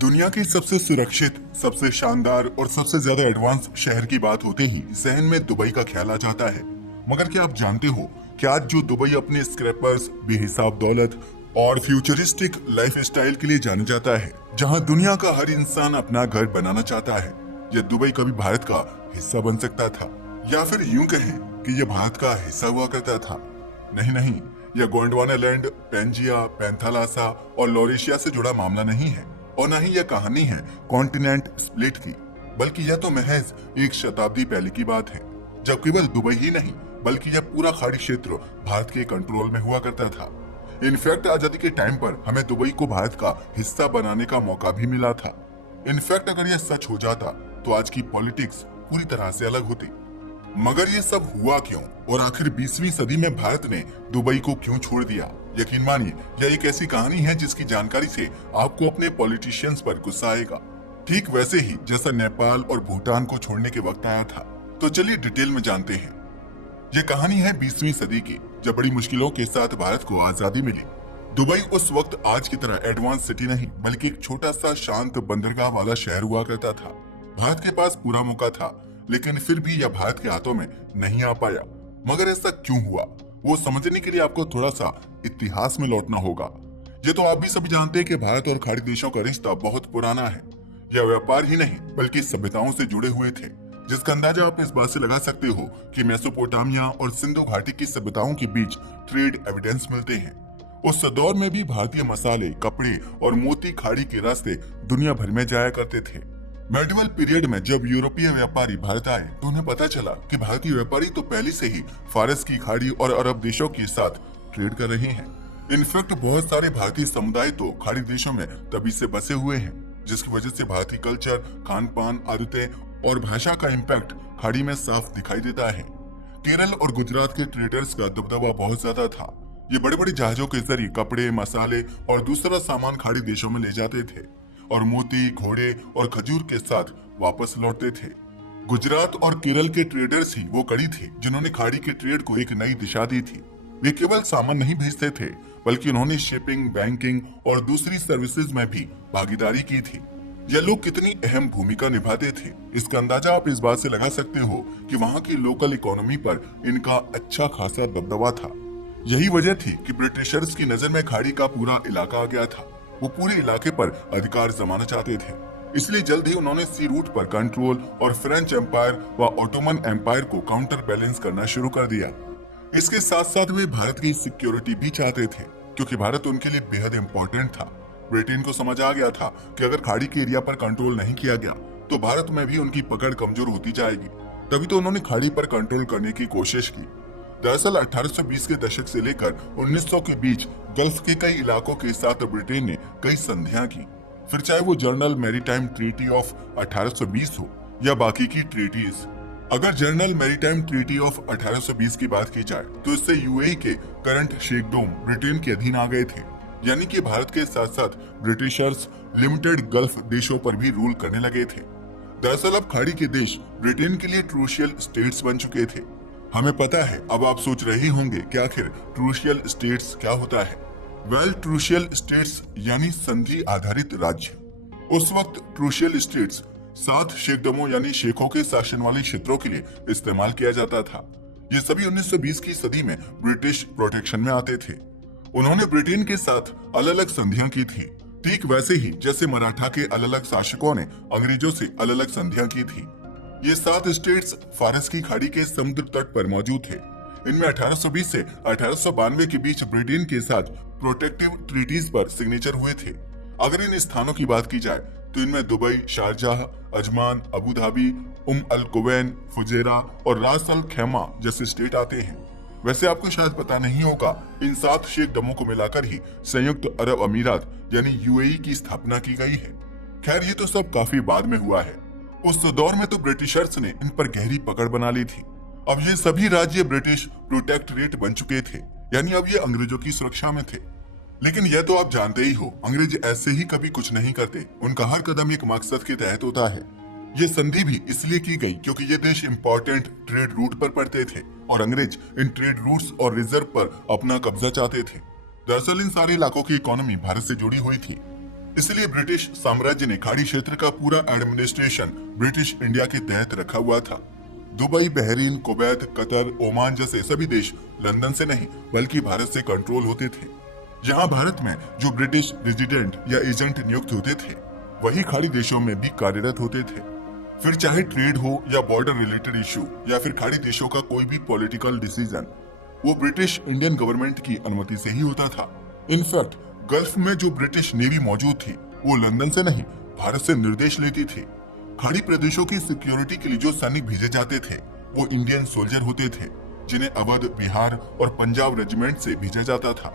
दुनिया की सबसे सुरक्षित, सबसे शानदार और सबसे ज्यादा एडवांस शहर की बात होते ही जहन में दुबई का ख्याल आ जाता है। मगर क्या आप जानते हो कि आज जो दुबई अपने स्क्रैपर्स, बेहिसाब दौलत और फ्यूचरिस्टिक लाइफस्टाइल के लिए जाना जाता है, जहां दुनिया का हर इंसान अपना घर बनाना चाहता है, यह दुबई कभी भारत का हिस्सा बन सकता था, या फिर यूं कहें कि यह भारत का हिस्सा हुआ करता था। नहीं नहीं, यह गोंडवाना लैंड, पेंजिया, पैंथालासा और लॉरेशिया से जुड़ा मामला नहीं है, और न ही यह कहानी है कॉन्टिनेंट स्प्लिट की, बल्कि यह तो महज एक शताब्दी पहले की बात है, जब केवल दुबई ही नहीं बल्कि यह पूरा खाड़ी क्षेत्र भारत के कंट्रोल में हुआ करता था। इनफैक्ट आजादी के टाइम पर हमें दुबई को भारत का हिस्सा बनाने का मौका भी मिला था। इनफैक्ट अगर यह सच हो जाता तो आज की पॉलिटिक्स पूरी तरह से अलग होती। मगर ये सब हुआ क्यों, और आखिर 20वीं सदी में भारत ने दुबई को क्यों छोड़ दिया? यकीन मानिए, यह एक ऐसी कहानी है जिसकी जानकारी से आपको अपने पॉलिटिशियंस पर गुस्सा आएगा, ठीक वैसे ही जैसा नेपाल और भूटान को छोड़ने के वक्त आया था। तो चलिए डिटेल में जानते हैं। ये कहानी है 20वीं सदी की, जब बड़ी मुश्किलों के साथ भारत को आजादी मिली। दुबई उस वक्त आज की तरह एडवांस सिटी नहीं, बल्कि एक छोटा सा शांत बंदरगाह वाला शहर हुआ करता था। भारत के पास पूरा मौका था, लेकिन फिर भी यह भारत के हाथों में नहीं आ पाया। मगर ऐसा क्यों हुआ, वो समझने के लिए आपको थोड़ा सा इतिहास में लौटना होगा। ये तो आप भी सभी जानते हैं कि भारत और खाड़ी देशों का रिश्ता बहुत पुराना है। यह व्यापार ही नहीं बल्कि सभ्यताओं से जुड़े हुए थे, जिसका अंदाजा आप इस बात से लगा सकते हो कि मेसोपोटामिया और सिंधु घाटी की सभ्यताओं के बीच ट्रेड एविडेंस मिलते हैं। उस दौर में भी भारतीय मसाले, कपड़े और मोती खाड़ी के रास्ते दुनिया भर में जाया करते थे। मेडिवल पीरियड में जब यूरोपीय व्यापारी भारत आए तो उन्हें पता चला कि भारतीय व्यापारी तो पहले से ही फारस की खाड़ी और अरब देशों के साथ ट्रेड कर रहे हैं। इनफैक्ट बहुत सारे भारतीय समुदाय तो खाड़ी देशों में तभी से बसे हुए हैं, जिसकी वजह से भारतीय कल्चर, खान पान, आदतें और भाषा का इम्पैक्ट खाड़ी में साफ दिखाई देता है। केरल और गुजरात के ट्रेडर्स का दबदबा बहुत ज्यादा था। ये बड़े बड़े जहाजों के जरिए कपड़े, मसाले और दूसरा सामान खाड़ी देशों में ले जाते थे और मोती, घोड़े और खजूर के साथ वापस लौटते थे। गुजरात और केरल के ट्रेडर्स ही वो कड़ी थी जिन्होंने खाड़ी के ट्रेड को एक नई दिशा दी थी। वे केवल सामान नहीं भेजते थे, बल्कि उन्होंने शिपिंग, बैंकिंग और दूसरी सर्विसेज में भी भागीदारी की थी। यह लोग कितनी अहम भूमिका निभाते थे, इसका अंदाजा आप इस बात से लगा सकते हो कि वहाँ की लोकल इकोनॉमी पर इनका अच्छा खासा दबदबा था। यही वजह थी कि ब्रिटिशर्स की नजर में खाड़ी का पूरा इलाका आ गया था। वो पूरे इलाके पर अधिकार जमाना चाहते थे, इसलिए जल्द ही उन्होंने सी रूट पर कंट्रोल और फ्रेंच एम्पायर व ऑटोमन एम्पायर को काउंटर बैलेंस करना शुरू कर दिया। इसके साथ साथ वे भारत की सिक्योरिटी भी चाहते थे, क्योंकि भारत उनके लिए बेहद इंपॉर्टेंट था। ब्रिटेन को समझ आ गया था कि अगर खाड़ी के एरिया पर कंट्रोल नहीं किया गया तो भारत में भी उनकी पकड़ कमजोर होती जाएगी। तभी तो उन्होंने खाड़ी पर कंट्रोल करने की कोशिश की। दरअसल 1820 के दशक से लेकर 1900 के बीच गल्फ के कई इलाकों के साथ ब्रिटेन ने कई संधियां की, फिर चाहे वो जर्नल मैरीटाइम ट्रीटी ऑफ 1820 हो या बाकी की ट्रीटीज। अगर जर्नल मैरीटाइम ट्रीटी ऑफ 1820 की बात की जाए तो इससे यूएई के करंट शेखडोम ब्रिटेन के अधीन आ गए थे, यानी कि भारत के साथ साथ ब्रिटिशर्स लिमिटेड गल्फ देशों पर भी रूल करने लगे थे। दरअसल अब खाड़ी के देश ब्रिटेन के लिए ट्रूशियल स्टेट्स बन चुके थे। हमें पता है, अब आप सोच रहे होंगे कि आखिर ट्रूशियल स्टेट्स क्या होता है। वेल, ट्रूशियल स्टेट्स यानी संधि आधारित राज्य। उस वक्त ट्रूशियल स्टेट्स 7 शेखडमों यानी शेखों के शासन वाले क्षेत्रों के लिए इस्तेमाल किया जाता था। ये सभी 1920 की सदी में ब्रिटिश प्रोटेक्शन में आते थे। उन्होंने ब्रिटेन के साथ अलग अलग संधियां की थी, ठीक वैसे ही जैसे मराठा के अलग अलग शासकों ने अंग्रेजों से अलग अलग संधियां की थी। ये 7 स्टेट्स फारस की खाड़ी के समुद्र तट पर मौजूद थे। इनमें 1820 से 1892 के बीच ब्रिटेन के साथ प्रोटेक्टिव ट्रीटीज पर सिग्नेचर हुए थे। अगर इन स्थानों की बात की जाए तो इनमें Dubai, Sharjah, Ajman, Abu Dhabi, al Quwain, Fujairah और रास अल खैमा जैसे स्टेट आते हैं। वैसे आपको शायद पता नहीं होगा, इन 7 शेखडमों को मिलाकर ही संयुक्त अरब अमीरात यानी यूएई की स्थापना की गई है। खैर, ये तो सब काफी बाद में हुआ है। उस दौर में तो ब्रिटिशर्स ने इन पर गहरी पकड़ बना ली थी। अब ये सभी राज्य ब्रिटिश प्रोटेक्टरेट बन चुके थे, यानी अब ये अंग्रेजों की सुरक्षा में थे। लेकिन यह तो आप जानते ही हो, अंग्रेज ऐसे ही कभी कुछ नहीं करते। उनका हर कदम एक मकसद के तहत होता है। ये संधि भी इसलिए की गई क्योंकि ये देश इंपॉर्टेंट ट्रेड रूट पर पड़ते थे और अंग्रेज इन ट्रेड रूट्स और रिजर्व पर अपना कब्जा चाहते थे। दरअसल इन सारे इलाकों की इकोनॉमी भारत से जुड़ी हुई थी। इसलिए ब्रिटिश साम्राज्य ने खाड़ी क्षेत्र का पूरा एडमिनिस्ट्रेशन ब्रिटिश इंडिया के तहत रखा हुआ था। Dubai, Bahrain, Kuwait, Qatar, Oman जैसे सभी देश लंदन से नहीं बल्कि भारत से कंट्रोल होते थे। यहाँ भारत में जो ब्रिटिश रेजिडेंट या एजेंट नियुक्त होते थे वही खाड़ी देशों में भी कार्यरत होते थे। फिर चाहे ट्रेड हो या बॉर्डर रिलेटेड इशू या फिर खाड़ी देशों का कोई भी पॉलिटिकल डिसीजन, वो ब्रिटिश इंडियन गवर्नमेंट की अनुमति से ही होता था। इनफैक्ट गल्फ में जो ब्रिटिश नेवी मौजूद थी वो लंदन से नहीं भारत से निर्देश लेती थी। खाड़ी प्रदेशों की सिक्योरिटी के लिए जो सैनिक भेजे जाते थे वो इंडियन सोल्जर होते थे, जिन्हें अवध, बिहार और पंजाब रेजिमेंट से भेजा जाता था।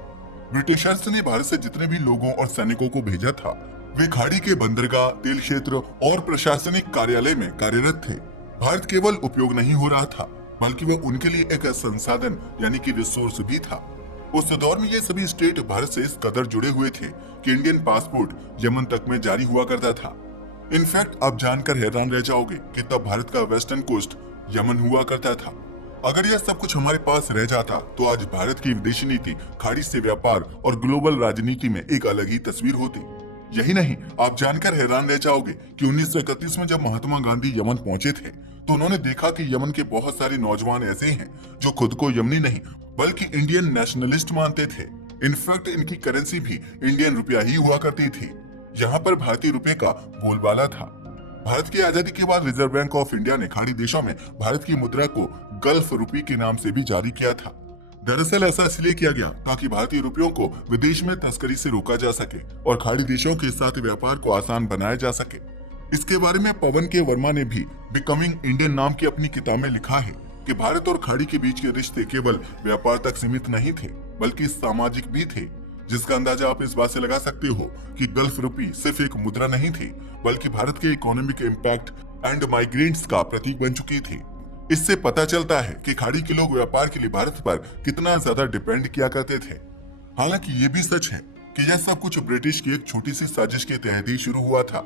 ब्रिटिशर्स ने भारत से जितने भी लोगों और सैनिकों को भेजा था वे खाड़ी के बंदरगाह, तेल क्षेत्र और प्रशासनिक कार्यालय में कार्यरत थे। भारत केवल उपयोग नहीं हो रहा था बल्कि वह उनके लिए एक संसाधन यानी कि रिसोर्स भी था। उस दौर में ये सभी स्टेट भारत से इस कदर जुड़े हुए थे कि इंडियन पासपोर्ट यमन तक में जारी हुआ करता था। इनफैक्ट आप जानकर हैरान रह जाओगे कि तब भारत का वेस्टर्न कोस्ट यमन हुआ करता था। अगर यह सब कुछ हमारे पास रह जाता तो आज भारत की विदेशी नीति, खाड़ी से व्यापार और ग्लोबल राजनीति में एक अलग ही तस्वीर होती। यही नहीं, आप जानकर हैरान रह जाओगे कि 1931 में जब महात्मा गांधी यमन पहुंचे थे तो उन्होंने देखा कि यमन के बहुत सारे नौजवान ऐसे हैं जो खुद को यमनी नहीं बल्कि इंडियन नेशनलिस्ट मानते थे। इनफैक्ट इनकी करेंसी भी इंडियन रुपया ही हुआ करती थी। यहाँ पर भारतीय रुपये का बोलबाला था। भारत की आजादी के बाद रिजर्व बैंक ऑफ इंडिया ने खाड़ी देशों में भारत की मुद्रा को गल्फ रुपी के नाम से भी जारी किया था। दरअसल ऐसा इसलिए किया गया ताकि भारतीय रुपयों को विदेश में तस्करी से रोका जा सके और खाड़ी देशों के साथ व्यापार को आसान बनाया जा सके। इसके बारे में पवन के वर्मा ने भी बिकमिंग इंडियन नाम की अपनी किताब में लिखा है कि भारत और खाड़ी के बीच के रिश्ते केवल व्यापार तक सीमित नहीं थे बल्कि सामाजिक भी थे, जिसका अंदाजा आप इस बात से लगा सकते हो कि गल्फ रुपी सिर्फ एक मुद्रा नहीं थी बल्कि भारत के इकोनॉमिक इम्पैक्ट एंड माइग्रेंट्स का प्रतीक बन चुकी थी। इससे पता चलता है कि खाड़ी के लोग व्यापार के लिए भारत पर कितना ज्यादा डिपेंड किया करते थे। हालांकि ये भी सच है कि यह सब कुछ ब्रिटिश की एक छोटी सी साजिश के तहत ही शुरू हुआ था,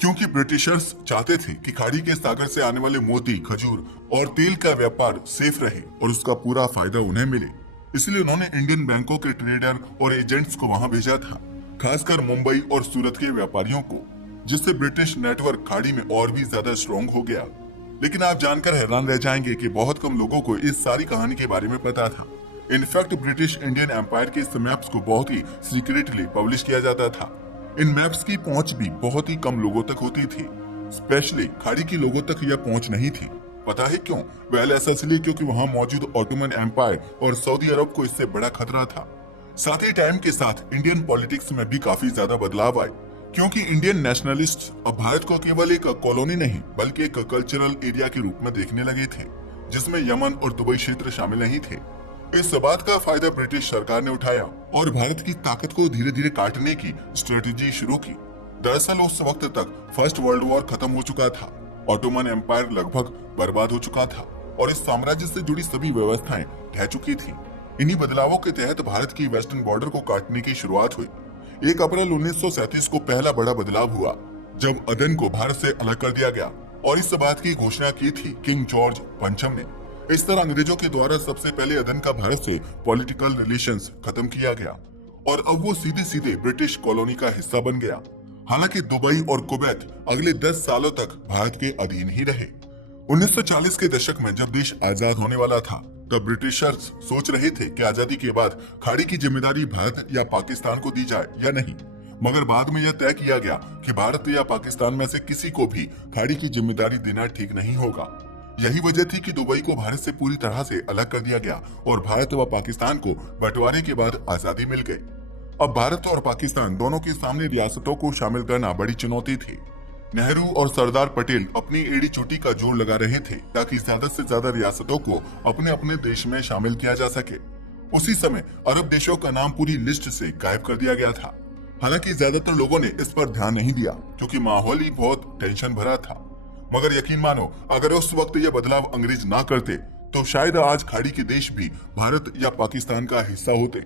क्योंकि ब्रिटिशर्स चाहते थे कि खाड़ी के सागर से आने वाले मोती, खजूर और तेल का व्यापार सेफ रहे और उसका पूरा फायदा उन्हें मिले। इसलिए उन्होंने इंडियन बैंकों के ट्रेडर और एजेंट्स को वहां भेजा था, खासकर मुंबई और सूरत के व्यापारियों को, जिससे ब्रिटिश नेटवर्क खाड़ी में और भी ज्यादा स्ट्रॉन्ग हो गया। लेकिन आप जानकर हैरान रह जाएंगे कि बहुत कम लोगों को इस सारी कहानी के बारे में पता था। इनफैक्ट ब्रिटिश इंडियन एम्पायर के इस मैप्स को बहुत ही सीक्रेटली पब्लिश किया जाता था। इन मैप्स की पहुंच भी बहुत ही कम लोगों तक होती थी, स्पेशली खाड़ी के लोगों तक यह पहुंच नहीं थी। पता है क्यों? वेल ऐसा इसलिए क्योंकि वहां मौजूद ऑटोमन एम्पायर और सऊदी अरब को इससे बड़ा खतरा था। साथ ही टाइम के साथ इंडियन पॉलिटिक्स में भी काफी ज्यादा बदलाव आए, क्योंकि इंडियन नेशनलिस्ट अब भारत को केवल एक कॉलोनी नहीं बल्कि एक कल्चरल एरिया के रूप में देखने लगे थे, जिसमें यमन और दुबई क्षेत्र शामिल नहीं थे। इस बात का फायदा ब्रिटिश सरकार ने उठाया और भारत की ताकत को धीरे धीरे काटने की स्ट्रेटेजी शुरू की। दरअसल उस वक्त तक फर्स्ट वर्ल्ड वॉर खत्म हो चुका था, ऑटोमन एम्पायर लगभग बर्बाद हो चुका था और इस साम्राज्य से जुड़ी सभी व्यवस्थाएं ढह चुकी थी। इन्हीं बदलावों के तहत भारत की वेस्टर्न बॉर्डर को काटने की शुरुआत हुई। 1 अप्रैल 1937 को पहला बड़ा बदलाव हुआ जब अदन को भारत से अलग कर दिया गया और इस बात की घोषणा की थी किंग जॉर्ज पंचम ने। इस तरह अंग्रेजों के द्वारा सबसे पहले अदन का भारत से पॉलिटिकल रिलेशंस खत्म किया गया और अब वो सीधे सीधे ब्रिटिश कॉलोनी का हिस्सा बन गया। हालांकि दुबई और कुवैत अगले 10 सालों तक भारत के अधीन ही रहे। 1940 के दशक में जब देश आजाद होने वाला था तब ब्रिटिशर्स सोच रहे थे कि आजादी के बाद खाड़ी की जिम्मेदारी भारत या पाकिस्तान को दी जाए या नहीं, मगर बाद में यह तय किया गया कि भारत या पाकिस्तान में से किसी को भी खाड़ी की जिम्मेदारी देना ठीक नहीं होगा। यही वजह थी कि दुबई को भारत से पूरी तरह से अलग कर दिया गया और भारत व पाकिस्तान को बंटवारे के बाद आजादी मिल गई। अब भारत और पाकिस्तान दोनों के सामने रियासतों को शामिल करना बड़ी चुनौती थी। नेहरू और सरदार पटेल अपनी एड़ी चोटी का जोर लगा रहे थे ताकि ज्यादा से ज्यादा रियासतों को अपने अपने देश में शामिल किया जा सके। उसी समय अरब देशों का नाम पूरी लिस्ट से गायब कर दिया गया था। हालांकि ज्यादातर लोगों ने इस पर ध्यान नहीं दिया क्योंकि माहौल ही बहुत टेंशन भरा था। मगर यकीन मानो, अगर उस वक्त यह बदलाव अंग्रेज ना करते तो शायद आज खाड़ी के देश भी भारत या पाकिस्तान का हिस्सा होते,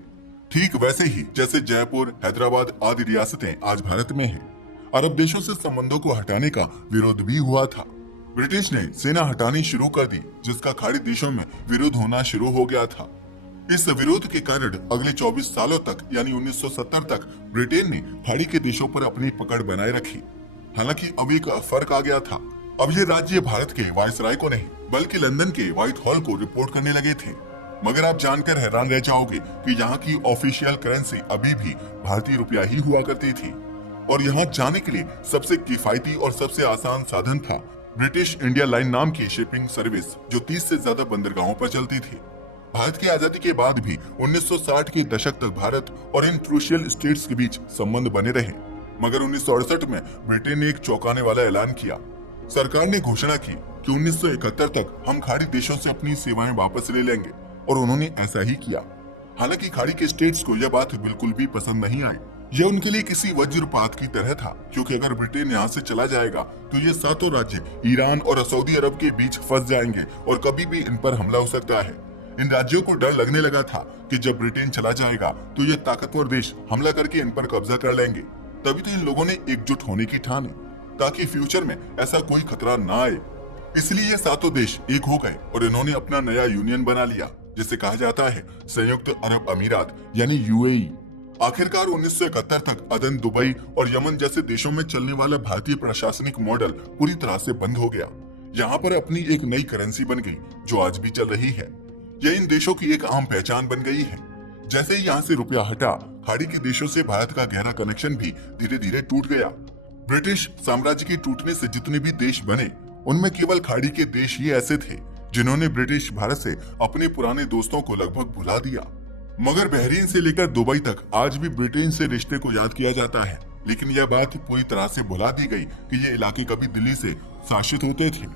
ठीक वैसे ही जैसे जयपुर, हैदराबाद आदि रियासतें आज भारत में हैं। अरब देशों से संबंधों को हटाने का विरोध भी हुआ था। ब्रिटिश ने सेना हटानी शुरू कर दी, जिसका खाड़ी देशों में विरोध होना शुरू हो गया था। इस विरोध के कारण अगले 24 सालों तक यानी 1970 तक ब्रिटेन ने खाड़ी के देशों पर अपनी पकड़ बनाए रखी। हालांकि अब एक फर्क आ गया था। अब ये राज्य भारत के वायसराय को नहीं बल्कि लंदन के व्हाइट हॉल को रिपोर्ट करने लगे थे। मगर आप जानकर हैरान रह जाओगे कि यहाँ की ऑफिशियल करेंसी अभी भी भारतीय रुपया ही हुआ करती थी और यहाँ जाने के लिए सबसे किफायती और सबसे आसान साधन था ब्रिटिश इंडिया लाइन नाम की शिपिंग सर्विस, जो 30 से ज्यादा बंदरगाहों पर चलती थी। भारत की आजादी के बाद भी 1960 के दशक तक भारत और इन क्रूशियल स्टेट्स के बीच संबंध बने रहे। मगर 1968 में ब्रिटेन ने एक चौंकाने वाला ऐलान किया। सरकार ने घोषणा की कि 1971 तक हम खाड़ी देशों से अपनी सेवाएं वापस ले लेंगे और उन्होंने ऐसा ही किया। हालांकि खाड़ी के स्टेट्स को यह बात बिल्कुल भी पसंद नहीं आई। यह उनके लिए किसी वज्रपात की तरह था, क्योंकि अगर ब्रिटेन यहाँ से चला जाएगा तो ये सातों राज्य ईरान और सऊदी अरब के बीच फंस जाएंगे और कभी भी इन पर हमला हो सकता है। इन राज्यों को डर लगने लगा था कि जब ब्रिटेन चला जाएगा तो ये ताकतवर देश हमला करके इन पर कब्जा कर लेंगे। तभी तो इन लोगों ने एकजुट होने की ठानी ताकि फ्यूचर में ऐसा कोई खतरा ना आए। इसलिए ये सातों देश एक हो गए और इन्होंने अपना नया यूनियन बना लिया, जिसे कहा जाता है संयुक्त अरब अमीरात यानी यूएई। आखिरकार 1971 तक अदन, दुबई और यमन जैसे देशों में चलने वाला भारतीय प्रशासनिक मॉडल पूरी तरह से बंद हो गया। यहाँ पर अपनी एक नई करेंसी बन गई जो आज भी चल रही है। यह इन देशों की एक आम पहचान बन गई है। जैसे ही यहाँ से रुपया हटा, खाड़ी के देशों से भारत का गहरा कनेक्शन भी धीरे धीरे टूट गया। ब्रिटिश साम्राज्य के टूटने से जितने भी देश बने, उनमें केवल खाड़ी के देश ही ऐसे थे जिन्होंने ब्रिटिश भारत से अपने पुराने दोस्तों को लगभग भुला दिया। मगर बहरीन से लेकर दुबई तक आज भी ब्रिटेन से रिश्ते को याद किया जाता है। लेकिन यह बात पूरी तरह से भुला दी गई कि ये इलाके कभी दिल्ली से शासित होते थे।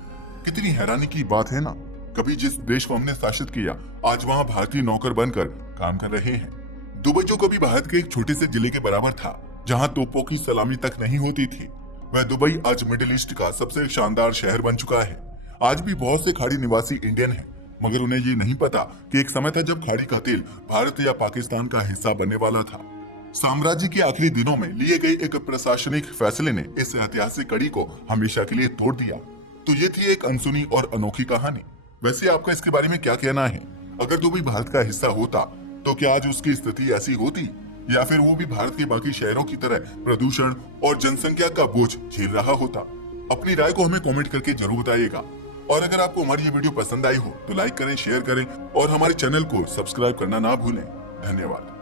कितनी हैरानी की बात है ना। कभी जिस देश को हमने शासित किया, आज वहाँ भारतीय नौकर बनकर काम कर रहे हैं। दुबई जो कभी भारत के एक छोटे से जिले के बराबर था, जहाँ तोपों की सलामी तक नहीं होती थी, वह दुबई आज मिडिल ईस्ट का सबसे शानदार शहर बन चुका है। आज भी बहुत से खाड़ी निवासी इंडियन हैं, मगर उन्हें ये नहीं पता कि एक समय था जब खाड़ी का तेल भारत या पाकिस्तान का हिस्सा बनने वाला था। साम्राज्य के आखिरी दिनों में लिए गए एक प्रशासनिक फैसले ने इस ऐतिहासिक कड़ी को हमेशा के लिए तोड़ दिया। तो ये थी एक अनसुनी और अनोखी कहानी। वैसे आपका इसके बारे में क्या कहना है? अगर दुबई भारत का हिस्सा होता तो क्या आज उसकी स्थिति ऐसी होती, या फिर वो भी भारत के बाकी शहरों की तरह प्रदूषण और जनसंख्या का बोझ झेल रहा होता? अपनी राय को हमें कमेंट करके जरूर बताइएगा। और अगर आपको हमारी ये वीडियो पसंद आई हो तो लाइक करें, शेयर करें और हमारे चैनल को सब्सक्राइब करना ना भूलें। धन्यवाद।